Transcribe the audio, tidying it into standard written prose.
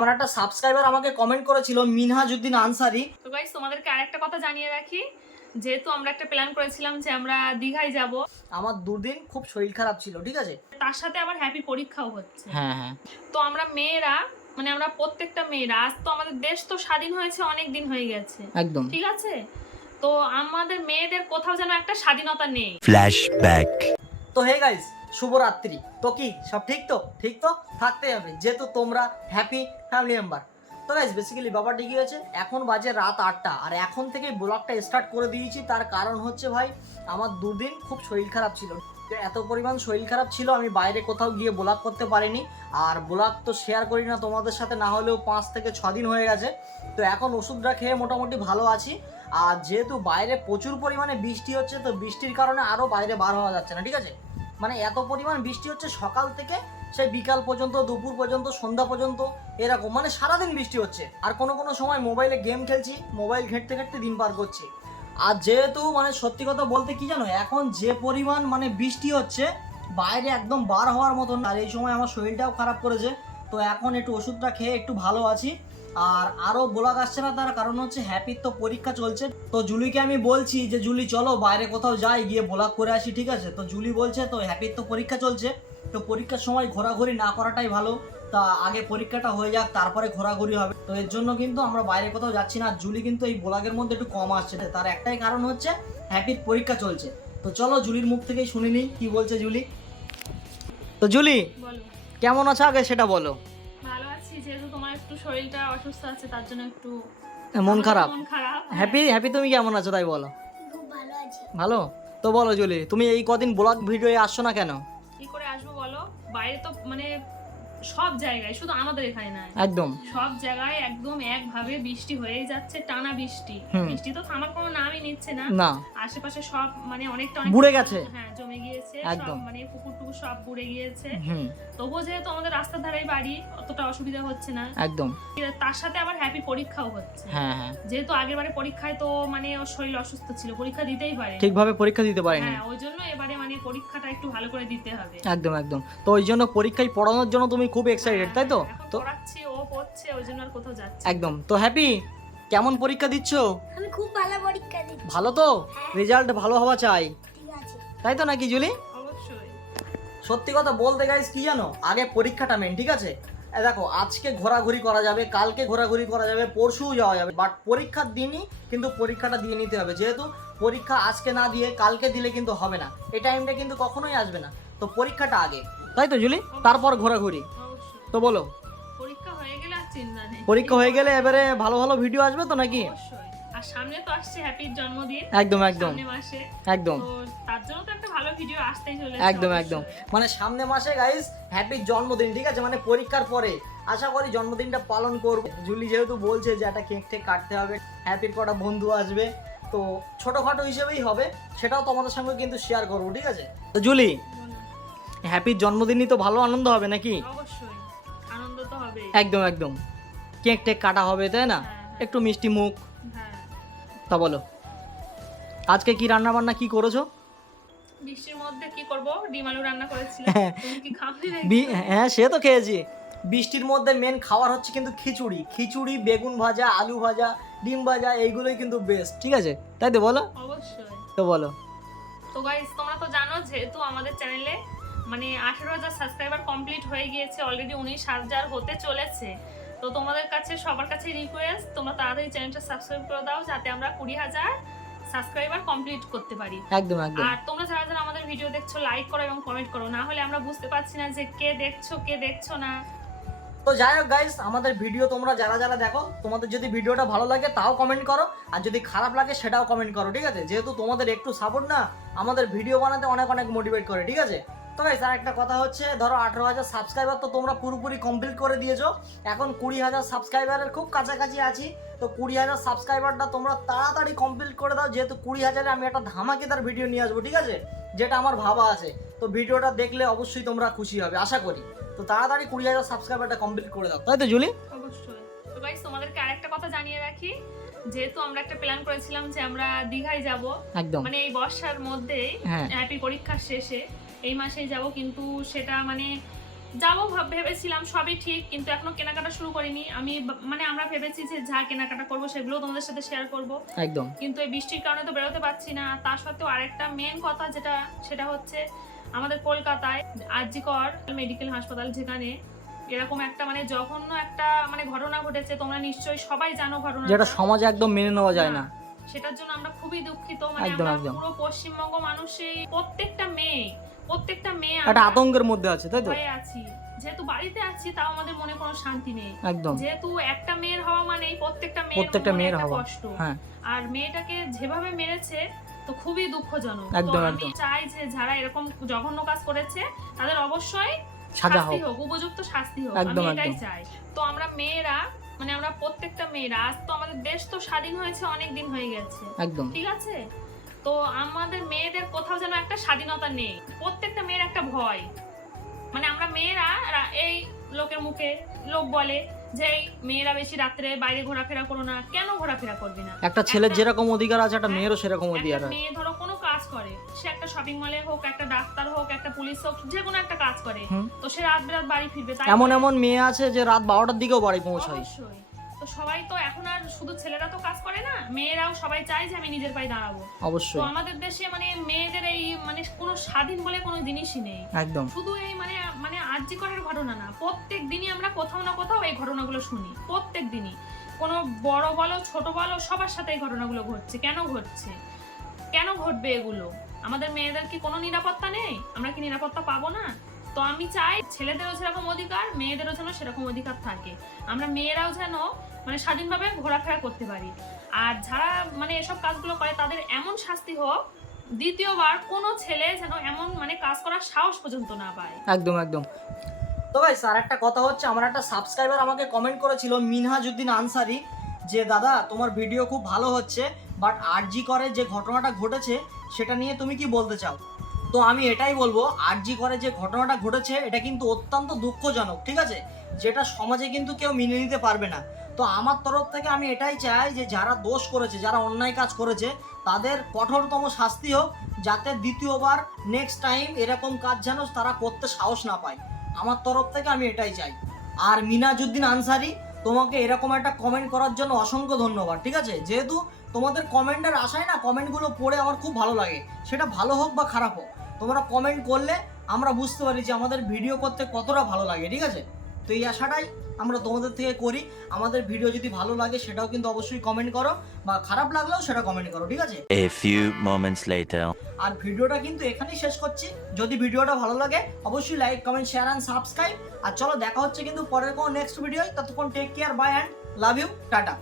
আমার একটা সাবস্ক্রাইবার আমাকে কমেন্ট করেছিল মিনহাজউদ্দিন আনসারি। তো গাইস তোমাদেরকে আরেকটা কথা জানিয়ে রাখি, যেহেতু আমরা একটা প্ল্যান করেছিলাম যে আমরা দীঘায় যাব। আমার দুদিন খুব শরীর খারাপ ছিল, ঠিক আছে, তার সাথে আবার হ্যাপি পরীক্ষাও হচ্ছে। হ্যাঁ। তো আমরা মেয়েরা মানে আমরা প্রত্যেকটা মেয়েরা, আজ তো আমাদের দেশ তো স্বাধীন হয়েছে অনেক দিন হয়ে গেছে, একদম ঠিক আছে, তো আমাদের মেয়েদের কোথাও যেন একটা স্বাধীনতা নেই। ফ্ল্যাশব্যাক। তো হে গাইস, শুভরাত্রি। তো কি সব ঠিক তো থাকতেই হবে, যেহেতু তোমরা হ্যাপি ফ্যামিলি মেম্বার। তো গাইস বেসিক্যালি ব্যাপারটা কি হয়েছে, এখন বাজে রাত 8টা আর এখন থেকেই ব্লগটা স্টার্ট করে দিয়েছি। তার কারণ হচ্ছে ভাই আমার দুদিন খুব শরীর খারাপ ছিল, এত পরিমাণ শরীর খারাপ ছিল আমি বাইরে কোথাও গিয়ে ব্লগ করতে পারিনি। আর ব্লগ তো শেয়ার করি না তোমাদের সাথে, না হলেও 5 থেকে 6 দিন হয়ে গেছে। তো এখন ওষুধটা খেয়ে মোটামুটি ভালো আছি। আর যেহেতু বাইরে প্রচুর পরিমাণে বৃষ্টি হচ্ছে, তো বৃষ্টির কারণে আরও বাইরে বার হওয়া যাচ্ছে না, ঠিক আছে। মানে এত পরিমাণ বৃষ্টি হচ্ছে সকাল থেকে সেই বিকাল পর্যন্ত, দুপুর পর্যন্ত, সন্ধ্যা পর্যন্ত, এরকম মানে সারাদিন বৃষ্টি হচ্ছে। আর কোনো কোনো সময় মোবাইলে গেম খেলছি, মোবাইল ঘেঁটতে ঘেঁটতে দিন পার করছি। আর যেহেতু মানে সত্যি কথা বলতে কি জানো, এখন যে পরিমাণ মানে বৃষ্টি হচ্ছে বাইরে একদম বার হওয়ার মতন। আর এই সময় আমার শরীরটাও খারাপ করেছে, তো এখন একটু ওষুধটা খেয়ে একটু ভালো আছি। আর আরও ব্লগ আসছে না, তার কারণ হচ্ছে হ্যাপির তো পরীক্ষা চলছে। তো জুলিকে আমি বলছি যে জুলি চলো বাইরে কোথাও যাই, গিয়ে ব্লগ করে আসি, ঠিক আছে। তো জুলি বলছে তো হ্যাপির তো পরীক্ষা চলছে, তো পরীক্ষার সময় ঘোরাঘুরি না করাটাই ভালো। তা আগে পরীক্ষাটা হয়ে যাক, তারপরে ঘোরাঘুরি হবে। তো এর জন্য কিন্তু আমরা বাইরে কোথাও যাচ্ছি না। জুলি কিন্তু এই ব্লগের মধ্যে একটু কম আসছে, তার একটাই কারণ হচ্ছে হ্যাপির পরীক্ষা চলছে। তো চলো জুলির মুখ থেকেই শুনে নিই কি বলছে জুলি। তো জুলি বলো, কেমন আছো আগে সেটা বলো। ভালো আছি, যেহেতু তোমার একটু শরীরটা অসুস্থ আছে তার জন্য একটু মন খারাপ। মন খারাপ। হ্যাপি তুমি কেমন আছো তাই বলো। খুব ভালো আছি। ভালো। তো বলো জুলি, তুমি এই কদিন ব্লগ ভিডিও আসছো না কেন? কি করে আসবো বলো, বাইরে তো মানে সব জায়গায়, শুধু আমাদের এখানে না, একদম সব জায়গায় একদম একভাবে বৃষ্টি হয়েই যাচ্ছে, টানা বৃষ্টি। বৃষ্টি তো থামার কোনো নামই নিচ্ছে না। না, আশেপাশে সব মানে অনেকটা বুড়ে গেছে। হ্যাঁ, জমে গিয়েছে একদম। সব, মানে পুকুর টুকুর সব বুড়ে গিয়েছে। হুম, তবুও যেহেতু আমাদের রাস্তার ধারেই বাড়ি, অতটা অসুবিধা হচ্ছে না। একদম। তার সাথে আবার হ্যাপি পরীক্ষাও হচ্ছে। হ্যাঁ, যেহেতু আগেরবারে পরীক্ষায় তো মানে ওর শরীর অসুস্থ ছিল, পরীক্ষা দিতেই পারে ঠিকভাবে পরীক্ষা দিতে পারিনি। হ্যাঁ, ওই জন্য এবারে মানে পরীক্ষাটা একটু ভালো করে দিতে হবে। একদম। তো ওই জন্য পরীক্ষায় পড়ানোর জন্য তুমি খুব এক্সাইটেড, তাই তো? এখন তো পড়াচ্ছি, ও পড়ছে, ওই জন্য আর কোথাও যাচ্ছে। একদম। তো হ্যাপি কেমন পরীক্ষা দিচ্ছ? আমি খুব ভালো পরীক্ষা দিচ্ছি। ভালো তো? রেজাল্ট ভালো হওয়া চাই, ঠিক আছে। তাই তো নাকি জুলি? অবশ্যই। সত্যি কথা বলতে গাইস কি জানো, আগে পরীক্ষাটা মেন, ঠিক আছে। দেখো আজকে ঘোরাঘুরি করা যাবে, কালকে ঘোরাঘুরি করা যাবে, পরশুও যাওয়া যাবে, বাট পরীক্ষার দিনই কিন্তু পরীক্ষাটা দিয়ে নিতে হবে। যেহেতু পরীক্ষা আজকে না দিয়ে কালকে দিলে কিন্তু হবে না, এই টাইমটা কিন্তু কখনোই আসবে না। তো পরীক্ষাটা আগে, তাই তো জুলি? তারপর ঘোরাঘুরি। অবশ্যই। তো বলো, পরীক্ষা হয়ে গেলে আর চিন্তা নেই। পরীক্ষা হয়ে গেলে এবারে ভালো ভালো ভিডিও আসবে তো নাকি? অবশ্যই। আর সামনে তো আসছে হ্যাপির জন্মদিন, একদম সামনে মাসে। একদম তো তার জন্য তো একটা ভালো ভিডিও আসতেই চলেছে। একদম অবশ্যই। মানে সামনে মাসে গাইস হ্যাপির জন্মদিন, ঠিক আছে, মানে পরীক্ষার পরে আশা করি জন্মদিনটা পালন করব। জুলি যেহেতু বলছে যে একটা কেক টেক কাটতে হবে, হ্যাপির কটা বন্ধু আসবে, তো ছোটখাটো হিসেবেই হবে, সেটাও তোমাদের সঙ্গে কিন্তু শেয়ার করবো, ঠিক আছে। তো জুলি, বলো। হ্যাপির জন্মদিনই তো ভালো আনন্দ হবে নাকি? অবশ্যই, আনন্দ তো হবে। একদম কেক টেক কাটা হবে, তাই না? হ্যাঁ। একটু মিষ্টি মুখ। হ্যাঁ। তা বলো আজকে কি রান্না বান্না কি করেছো? বৃষ্টির মধ্যে কি করব, ডিম আলু রান্না করেছিলাম। হ্যাঁ। তুমি কি খাওনি নাকি? হ্যাঁ সে তো খেয়েছি। বৃষ্টির মধ্যে মেন খাবার হচ্ছে কিন্তু খিচুড়ি, বেগুন ভাজা, আলু ভাজা, ডিম ভাজা, এইগুলোই কিন্তু বেস্ট, ঠিক আছে, তাই তো বলো? অবশ্যই। তো বলো। তো গাইস তোমরা তো জানো, যেহেতু আমাদের চ্যানেলে মানে 18,000 সাবস্ক্রাইবার কমপ্লিট হয়ে গিয়েছে, অলরেডি 19,000 হতে চলেছে। তো তোমাদের কাছে সবার কাছে রিকোয়েস্ট, তোমরা তাড়াতাড়ি চ্যানেলটা সাবস্ক্রাইব করে দাও, যাতে আমরা 20,000 সাবস্ক্রাইবার কমপ্লিট করতে পারি। একদম আর তোমরা যারা যারা আমাদের ভিডিও দেখছো, লাইক করো এবং কমেন্ট করো, না হলে আমরা বুঝতে পারছি না যে কে দেখছো না। তো যাই হোক গাইস, আমাদের ভিডিও তোমরা যারা যারা দেখো, তোমাদের যদি ভিডিওটা ভালো লাগে তাও কমেন্ট করো, আর যদি খারাপ লাগে সেটাও কমেন্ট করো, ঠিক আছে। যেহেতু তোমাদের একটু সাপোর্ট না আমাদের ভিডিও বানাতে অনেক মোটিভেট করে, ঠিক আছে। তো গাইস আর একটা কথা হচ্ছে, ধরো 18,000 সাবস্ক্রাইবার তো তোমরা পুরোপুরি কমপ্লিট করে দিয়েছো, এখন 20,000 সাবস্ক্রাইবারের খুব কাছাকাছি আছি। তো 20,000 সাবস্ক্রাইবারটা তোমরা তাড়াতাড়ি কমপ্লিট করে দাও, যেহেতু 20,000-এ আমি একটা ধামাকেদার ভিডিও নিয়ে আসবো, ঠিক আছে, যেটা আমার ভাবা আছে। তো ভিডিওটা দেখলে অবশ্যই তোমরা খুশি হবে আশা করি। তো তাড়াতাড়ি 20,000 সাবস্ক্রাইবারটা কমপ্লিট করে দাও, তাই তো জুলি? অবশ্যই। তো গাইস তোমাদেরকে আরেকটা কথা জানিয়ে রাখি, যেহেতু আমরা একটা প্ল্যান করেছিলাম যে আমরা দীঘায় যাব, একদম মানে এই বর্ষার মধ্যেই, হ্যাঁ। হ্যাপি পরীক্ষার শেষে এই মাসেই যাব, কিন্তু সেটা মানে যাবো ভেবেছিলাম, সবই ঠিক, কিন্তু এখনো কেনাকাটা শুরু করিনি। আমি মানে আমরা ভেবেছি যে যা কেনাকাটা করবো সেগুলো তোমাদের সাথে শেয়ার করব, একদম। কিন্তু এই বৃষ্টির কারণে তো বেরোতে পারছি না। তার সত্ত্বেও আরেকটা মেন কথা সেটা হচ্ছে আমাদের কলকাতায় আরজিকর মেডিকেল হাসপাতাল, যেখানে এরকম একটা মানে জঘন্য একটা মানে ঘটনা ঘটেছে। তোমরা নিশ্চয়ই সবাই জানো ঘটনাটা, যেটা সমাজে একদম মেনে নেওয়া যায় না। সেটার জন্য আমরা খুবই দুঃখিত। মানে একদম, আমরা একদম। পুরো পশ্চিমবঙ্গ মানুষই প্রত্যেকটা মেয়ে একটা আমরা আতঙ্কের মধ্যে আছে, তাই তো? ভয়ে আছি। যেহেতু বাড়িতে আছি তাও আমাদের মনে কোনো শান্তি নেই। একদম। যেহেতু একটা মেয়ের হওয়া মানেই প্রত্যেকটা প্রত্যেকটা মনে মেয়ের একটা হওয়া, কষ্ট। হ্যাঁ। আর মেয়েটাকে যেভাবে মেরেছে তো খুবই দুঃখজনক। তো একদম, আমি একদম। চাই যে যারা এরকম জঘন্য কাজ করেছে তাদের অবশ্যই সাজা শাস্তি হোক। হোক, উপযুক্ত শাস্তি হোক। একদম, আমি এটাই একদম। চাই। তো আমরা মেয়েরা মানে আমরা প্রত্যেকটা মেয়েরা, আজ তো আমাদের দেশ তো স্বাধীন হয়েছে অনেক দিন হয়ে গেছে, একদম। ঠিক আছে? তো আমাদের মেয়েদের কোথাও যেন একটা স্বাধীনতা নেই, প্রত্যেকটা মেয়ের একটা ভয়। মানে আমরা মেয়েরা এই লোকের মুখে লোক বলে যে এই মেয়েরা বেশি রাত্রে বাইরে ঘোরাফেরা করো না, কেন ঘোরাফেরা করবে না? একটা ছেলের যেরকম অধিকার আছে একটা মেয়েরও সেরকম অধিকার একটা আছে। মেয়ে ধরো কোনো কাজ করে, সে একটা শপিং মলে হোক, একটা ডাক্তার হোক, একটা পুলিশ হোক, যে কোনো একটা কাজ করে, হুম। তো সে রাত বিরাত বাড়ি ফিরবে। তাই এমন বলে- এমন মেয়ে আছে যে রাত 12টার দিকেও বাড়ি পৌঁছায়। অবশ্যই। তো সবাই তো এখন আর শুধু ছেলেরা তো কাজ করে না, মেয়েরাও সবাই চায় যে আমি নিজের পায়ে দাঁড়াবো। তো অবশ্যই। আমাদের দেশে মানে মেয়েদের এই মানে কোনো স্বাধীন বলে কোনো জিনিসই নেই। একদম। শুধু এই মানে মানে আরজিকরের ঘটনা না, প্রত্যেক দিনই আমরা কোথাও না কোথাও এই ঘটনাগুলো শুনি। প্রত্যেক দিনই কোনো বড় বলো ছোট বলো সবার সাথে এই ঘটনাগুলো ঘটছে। কেন ঘটছে, কেন ঘটবে এগুলো? আমাদের মেয়েদের কি কোনো নিরাপত্তা নেই? আমরা কি নিরাপত্তা পাবো না? তো আমি চাই ছেলেদেরও যেরকম অধিকার, মেয়েদেরও যেন সেরকম অধিকার থাকে। আমরা মেয়েরাও যেন মানে স্বাধীনভাবে ঘোরাফেরা করতে পারি। আর যারা মানে এসব কাজগুলো করে তাদের এমন শাস্তি হোক, দ্বিতীয়বার কোনো ছেলে যেন এমন মানে কাজ করার সাহস পর্যন্ত না পায়। একদম, একদম। তো গাইস আর একটা কথা হচ্ছে, আমার একটা সাবস্ক্রাইবার আমাকে কমেন্ট করেছিল, মিনহাজউদ্দিন আনসারি, যে দাদা তোমার ভিডিও খুব ভালো হচ্ছে, বাট আরজি করে যে ঘটনাটা ঘটেছে সেটা নিয়ে তুমি কি বলতে চাও? তো আমি এটাই বলবো, আরজি করে যে ঘটনাটা ঘটেছে এটা কিন্তু অত্যন্ত দুঃখজনক, ঠিক আছে? যেটা সমাজে কিন্তু কেউ মেনে নিতে পারবে না। তো আমার তরফ থেকে আমি এটাই চাই যে যারা দোষ করেছে, যারা অন্যায় কাজ করেছে, তাদের কঠোরতম শাস্তি হোক, যাতে দ্বিতীয়বার নেক্সট টাইম এরকম কাজ যেন তারা করতে সাহস না পায়। আমার তরফ থেকে আমি এটাই চাই। আর মিনহাজউদ্দিন আনসারি, তোমাকে এরকম একটা কমেন্ট করার জন্য অসংখ্য ধন্যবাদ, ঠিক আছে? যেহেতু তোমাদের কমেন্টের আশায় না কমেন্টগুলো পড়ে আমার খুব ভালো লাগে, সেটা ভালো হোক বা খারাপ হোক, তোমরা কমেন্ট করলে আমরা বুঝতে পারি যে আমাদের ভিডিও করতে কতটা ভালো লাগে, ঠিক আছে? তো এই আশাটাই আমরা তোমাদের থেকে করি। আমাদের ভিডিও যদি ভালো লাগে সেটাও কিন্তু অবশ্যই কমেন্ট করো, বা খারাপ লাগলেও সেটা কমেন্ট করো, ঠিক আছে? A few moments later. আর ভিডিওটা কিন্তু এখানেই শেষ করছি। যদি ভিডিওটা ভালো লাগে অবশ্যই like, comment, share and subscribe. আর চলো দেখা হচ্ছে কিন্তু পরের কোনো নেক্সট ভিডিও। ততক্ষণ take care, bye and love you, tata.